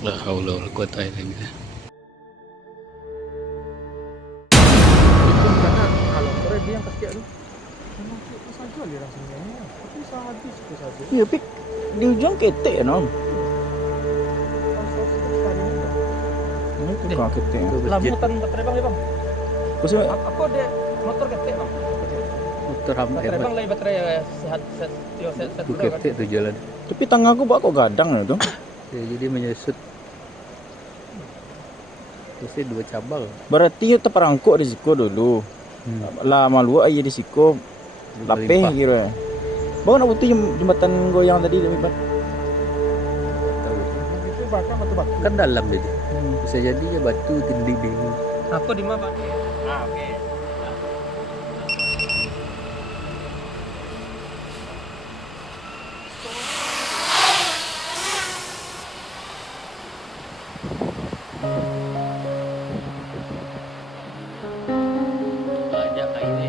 La haula wala quwata illa billah. Itu jangan kalau sore dia yang ketiak tuh. Memang itu saja dia rasanya. Tapi bisa habis itu saja. Iya, Pik. Di ujung ketek ya, non. Saus terus tadi udah. Ini tuh kau ketek. Ke Lah masjid mutan baterai bang, bang. Kau sih, Aku ada motor ketek bang. motor ham Baterai bang hebat. lagi baterai sehat set Tuh dulu kan. ketek tuh jalan. tapi tanganku kok gadang ya tuh. Ya, jadi menyusut. Pasti dua cabang. Berarti ya terperangkuk di siku dulu. Lah malu aja di siku. Lapeh Melimpah. kira. Bawa nak butuh jembatan goyang tadi demi Pak. Tahu. Itu bakal batu-batu. Kan dalam jadi. Bisa jadi ya batu tindih dulu. Aku di mana? Ah, oke. Banyak ini.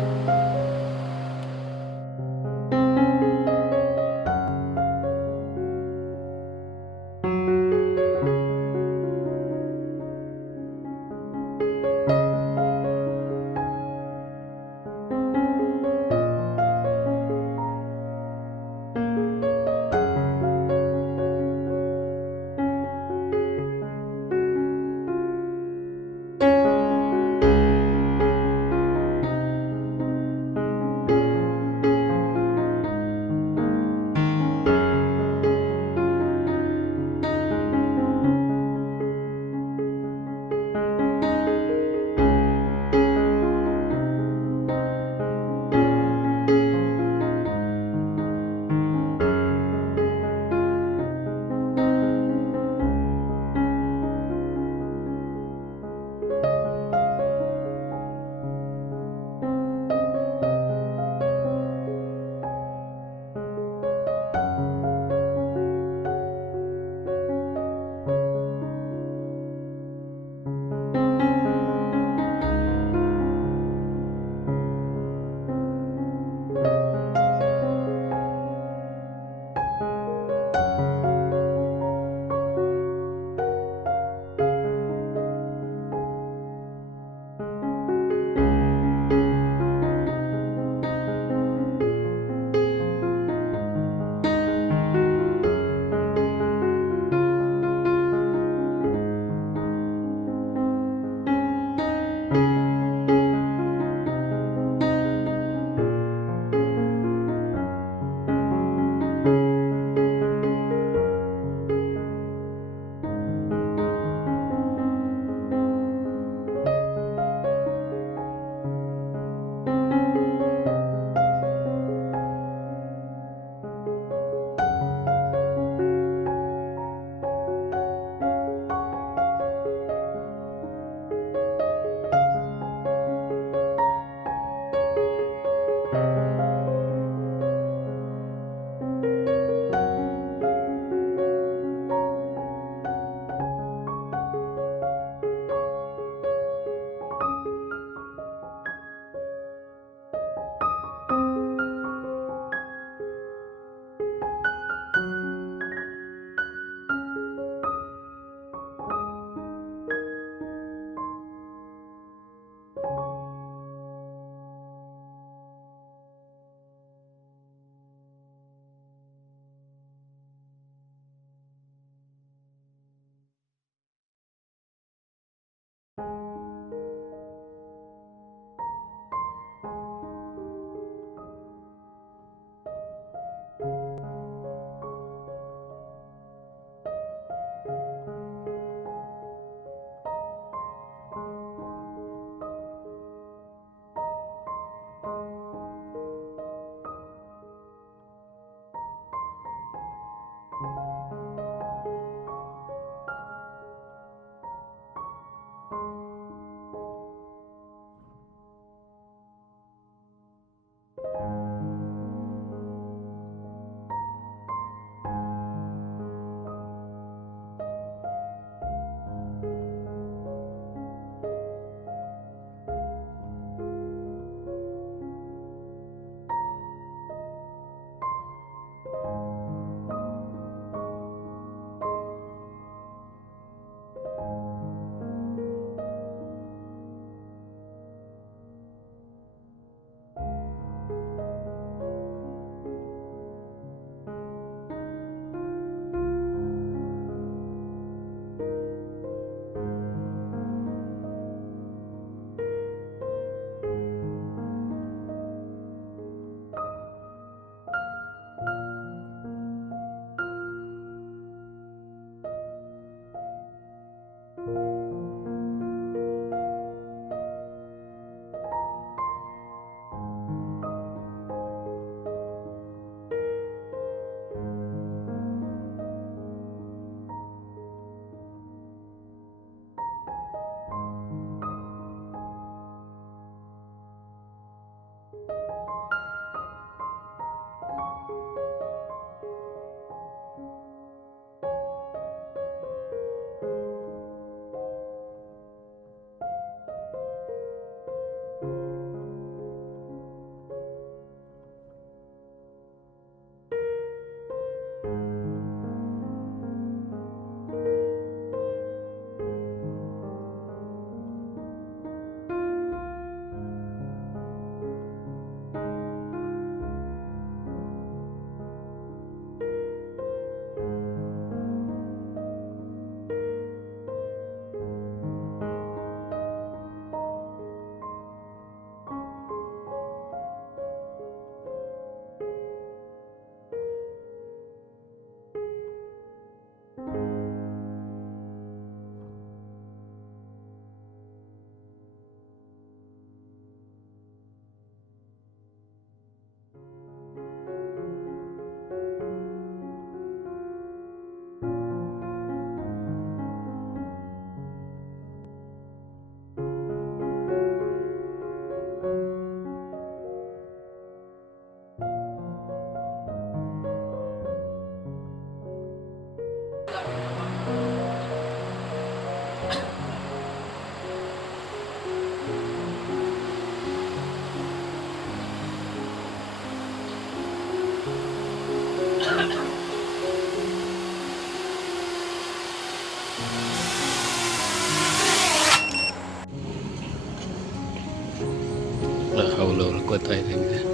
La haula wala quwata illa billah.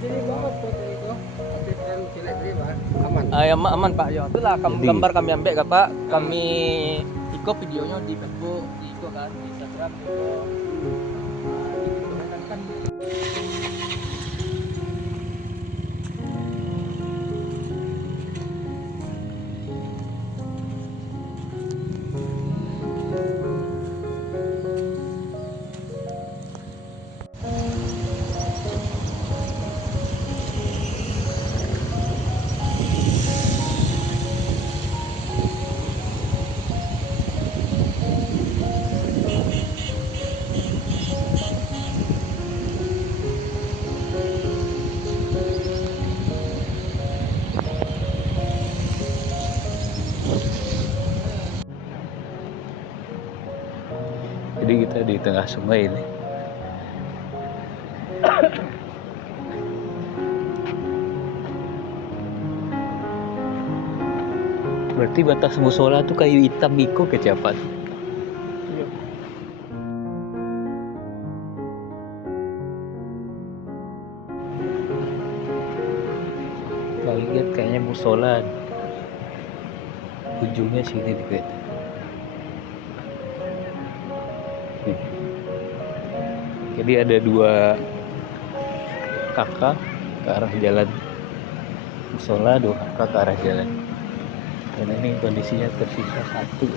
Jadi banget foto itu. Tapi terlalu jelek tadi, Pak. Aman. Ya, aman Pak, ya itulah Jadi- gambar kami ambil kan Pak, kami ikut videonya di Facebook, di ikut kan di Instagram ikut. Kan Jadi kita di tengah sungai ini. Berarti batas musola tuh kayu hitam Miko keciapan. Iya. Kalau lihat kayaknya musola ujungnya sini dikit. Jadi ada dua kakak ke arah jalan musola, dua kakak ke arah jalan. Dan ini kondisinya tersisa satu.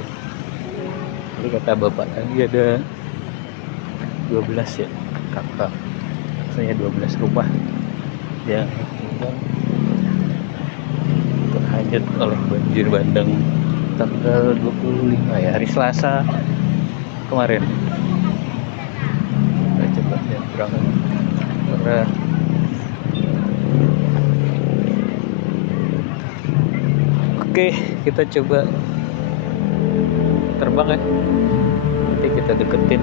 Jadi kata bapak tadi ada 12 ya kakak. Saya 12 rumah yang tinggal terhanyut oleh banjir bandang tanggal 25 ya, hari Selasa kemarin. Kita coba lihat berangkat karena oke, kita coba terbang ya. Nanti kita deketin